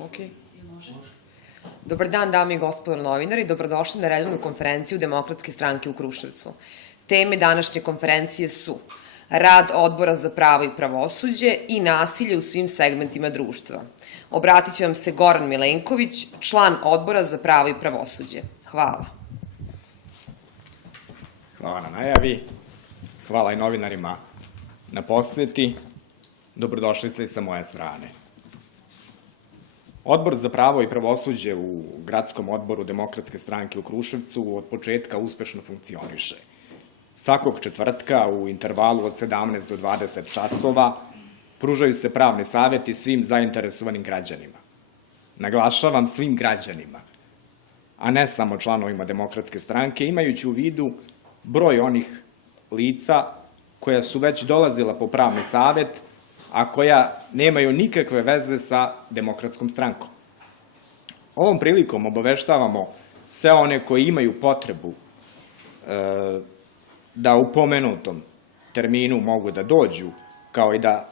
Ok. Dobar dan, dame i gospodo novinari, dobrodošli na redovnu konferenciju Demokratske stranke u Kruševcu. Teme današnje konferencije su rad Odbora za pravo i pravosuđe i nasilje u svim segmentima društva. Obratit će vam se Goran Milenković, član Odbora za pravo i pravosuđe. Hvala. Hvala na najavi, hvala i novinarima na poseti, dobrodošlica i sa moje strane. Odbor za pravo i pravosuđe u Gradskom odboru Demokratske stranke u Kruševcu od početka uspešno funkcioniše. Svakog četvrtka u intervalu od 17 do 20 časova pružaju se pravni saveti svim zainteresovanim građanima. Naglašavam svim građanima, a ne samo članovima Demokratske stranke, imajući u vidu broj onih lica koja su već dolazila po pravni savet, a koja nemaju nikakve veze sa Demokratskom strankom. Ovom prilikom obaveštavamo sve one koji imaju potrebu da u pomenutom terminu mogu da dođu, kao i da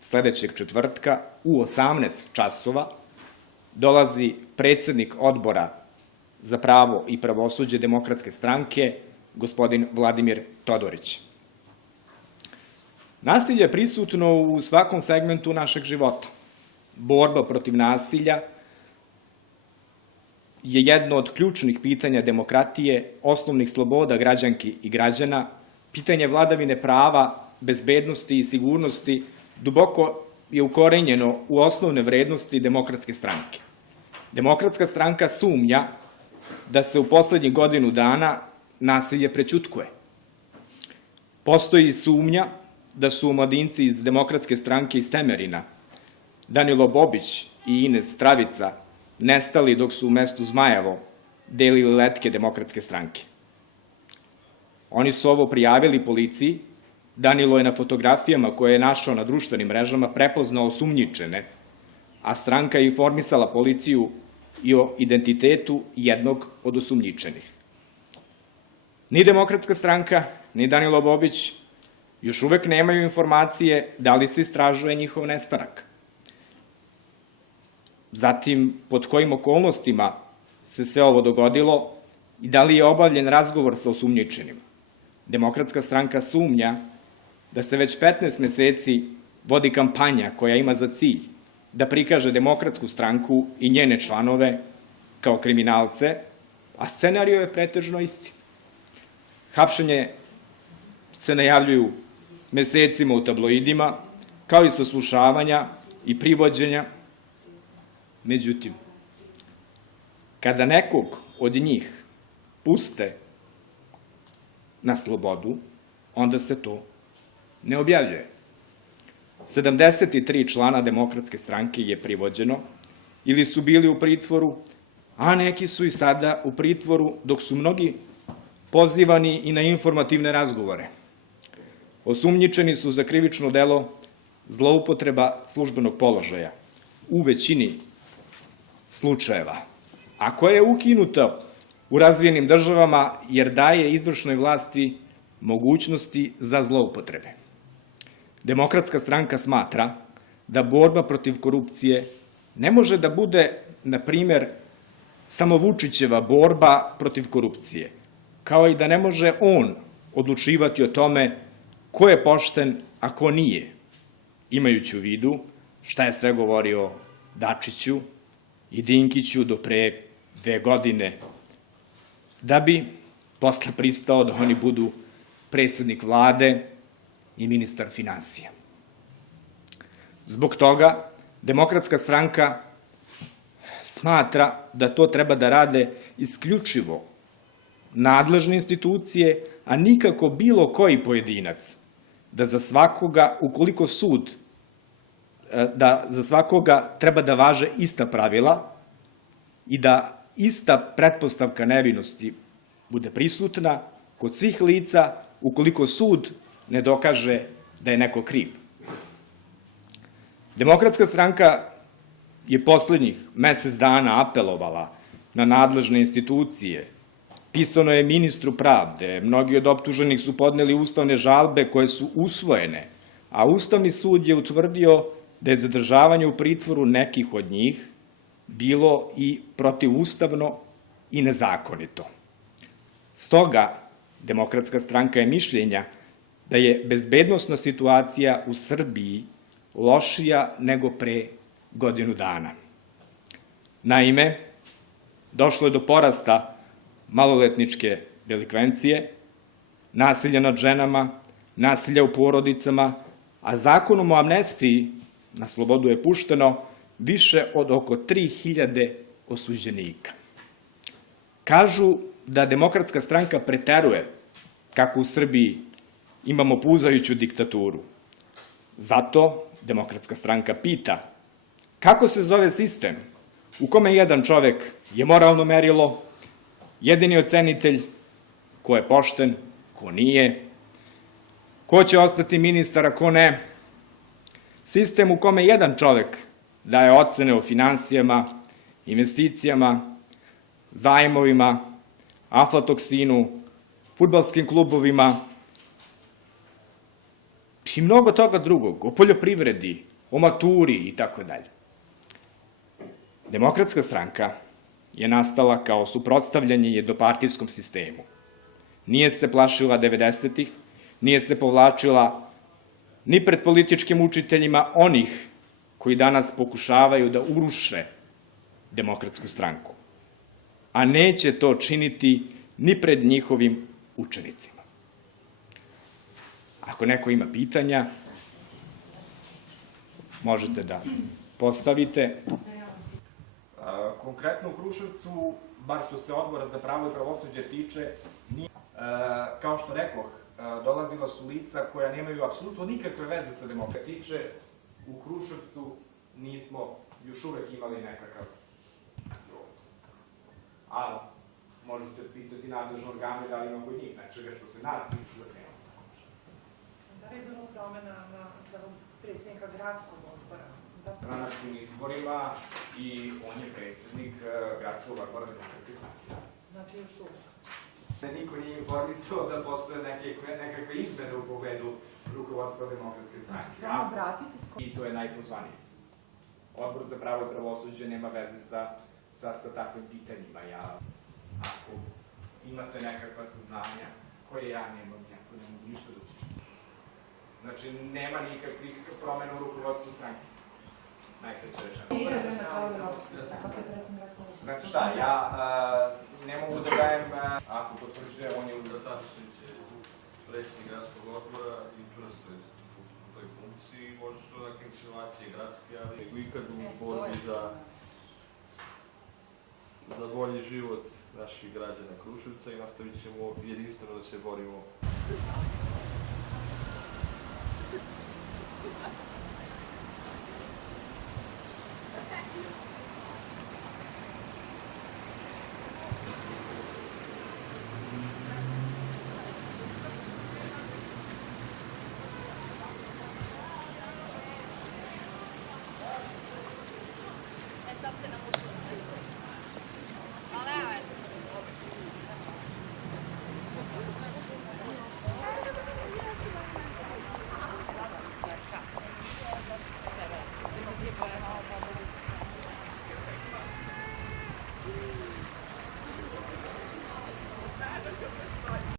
sledećeg četvrtka u 18 časova dolazi predsednik Odbora za pravo i pravosuđe Demokratske stranke, gospodin Vladimir Todorić. Nasilje je prisutno u svakom segmentu našeg života. Borba protiv nasilja je jedno od ključnih pitanja demokratije, osnovnih sloboda građanki i građana, pitanje vladavine prava, bezbednosti i sigurnosti duboko je ukorenjeno u osnovne vrednosti Demokratske stranke. Demokratska stranka sumnja da se u poslednjih godinu dana nasilje prećutkuje. Postoji sumnja da su omladinci iz Demokratske stranke iz Temerina, Danilo Bobić i Ines Stravica, nestali dok su u mestu Zmajevo delili letke Demokratske stranke. Oni su ovo prijavili policiji, Danilo je na fotografijama koje je našao na društvenim mrežama prepoznao osumnjičene, a stranka je informisala policiju i o identitetu jednog od osumnjičenih. Ni Demokratska stranka, ni Danilo Bobić još uvek nemaju informacije da li se istražuje njihov nestanak. Zatim, pod kojim okolnostima se sve ovo dogodilo i da li je obavljen razgovor sa osumnjičenima. Demokratska stranka sumnja da se već 15 meseci vodi kampanja koja ima za cilj da prikaže Demokratsku stranku i njene članove kao kriminalce, a scenario je pretežno isti. Hapšenje se najavljuju mesecima u tabloidima, kao i saslušavanja i privođenja. Međutim, kada nekog od njih puste na slobodu, onda se to ne objavljuje. 73 člana Demokratske stranke je privođeno ili su bili u pritvoru, a neki su i sada u pritvoru, dok su mnogi pozivani i na informativne razgovore. Osumnjičeni su za krivično delo zloupotreba službenog položaja u većini slučajeva, a koje je ukinuto u razvijenim državama jer daje izvršnoj vlasti mogućnosti za zloupotrebe. Demokratska stranka smatra da borba protiv korupcije ne može da bude, na primer, samo Vučićeva borba protiv korupcije, kao i da ne može on odlučivati o tome ko je pošten, a ko nije, imajući u vidu šta je sve govorio Dačiću i Dinkiću do pre 2 godine, da bi posle pristao da oni budu predsednik vlade i ministar finansija. Zbog toga Demokratska stranka smatra da to treba da rade isključivo nadležne institucije, a nikako bilo koji pojedinac, da za svakoga, ukoliko sud, da za svakoga treba da važe ista pravila i da ista pretpostavka nevinosti bude prisutna kod svih lica ukoliko sud ne dokaže da je neko kriv. Demokratska stranka je poslednjih mesec dana apelovala na nadležne institucije, pisano je ministru pravde, mnogi od optuženih su podneli ustavne žalbe koje su usvojene, a Ustavni sud je utvrdio da je zadržavanje u pritvoru nekih od njih bilo i protivustavno i nezakonito. Stoga, Demokratska stranka je mišljenja da je bezbednosna situacija u Srbiji lošija nego pre godinu dana. Naime, došlo je do porasta maloletničke delikvencije, nasilja nad ženama, nasilja u porodicama, a zakonom o amnestiji na slobodu je pušteno više od oko 3000 osuđenika. Kažu da Demokratska stranka preteruje kako u Srbiji imamo puzajuću diktaturu. Zato Demokratska stranka pita kako se zove sistem u kome jedan čovek je moralno merilo, jedini ocenitelj ko je pošten, ko nije, ko će ostati ministar, a ko ne. Sistem u kome jedan čovek daje ocene o finansijama, investicijama, zajmovima, aflatoksinu, fudbalskim klubovima i mnogo toga drugog, o poljoprivredi, o maturi i tako dalje. Demokratska stranka je nastala kao suprotstavljanje jednopartijskom sistemu. Nije se plašila 90-ih, nije se povlačila ni pred političkim učiteljima onih koji danas pokušavaju da uruše Demokratsku stranku, a neće to činiti ni pred njihovim učenicima. Ako neko ima pitanja, možete da postavite. Konkretno u Kruševcu, bar što se Odbora za pravo i pravosuđe tiče, kao što rekoh, dolazila su lica koja nemaju apsolutno nikakve veze sa demokratijom. Tiče, u Kruševcu nismo još uvek imali nekakav akcijon. Ali, možete pitati nadležne organe da li ima kod njih nečega što se nas tiče još uvek nema. Da li je bilo promena na čelu predsjednika gradskog odbora? Stranačkim izborima i on je predsjednik gradskog odbora Demokratske stranke. Znači još uvek. Niko nije informisao da postoje nekakve izmene u pogledu rukovodstva Demokratske stranke. Znači, samo obratite s I to je najpozvanije. Odbor za pravo i pravosuđe nema veze sa takvim pitanjima. Ako imate nekakva saznanja koje ja nemam, ne mogu ništa da utičem. Znači, nema nikakvih promena u rukovodstvu stranke. Najkraće rečeno. Znači šta, ja ne mogu da dajem, ako potvrđuje, on je Da Tasić je predsjednik gradskog odbora i čvrsto je u toj funkciji, možda su neke insinuacije gradske, ali ikad u borbi za bolji život naših građana Kruševca i nastavit ćemo jedinstveno da se borimo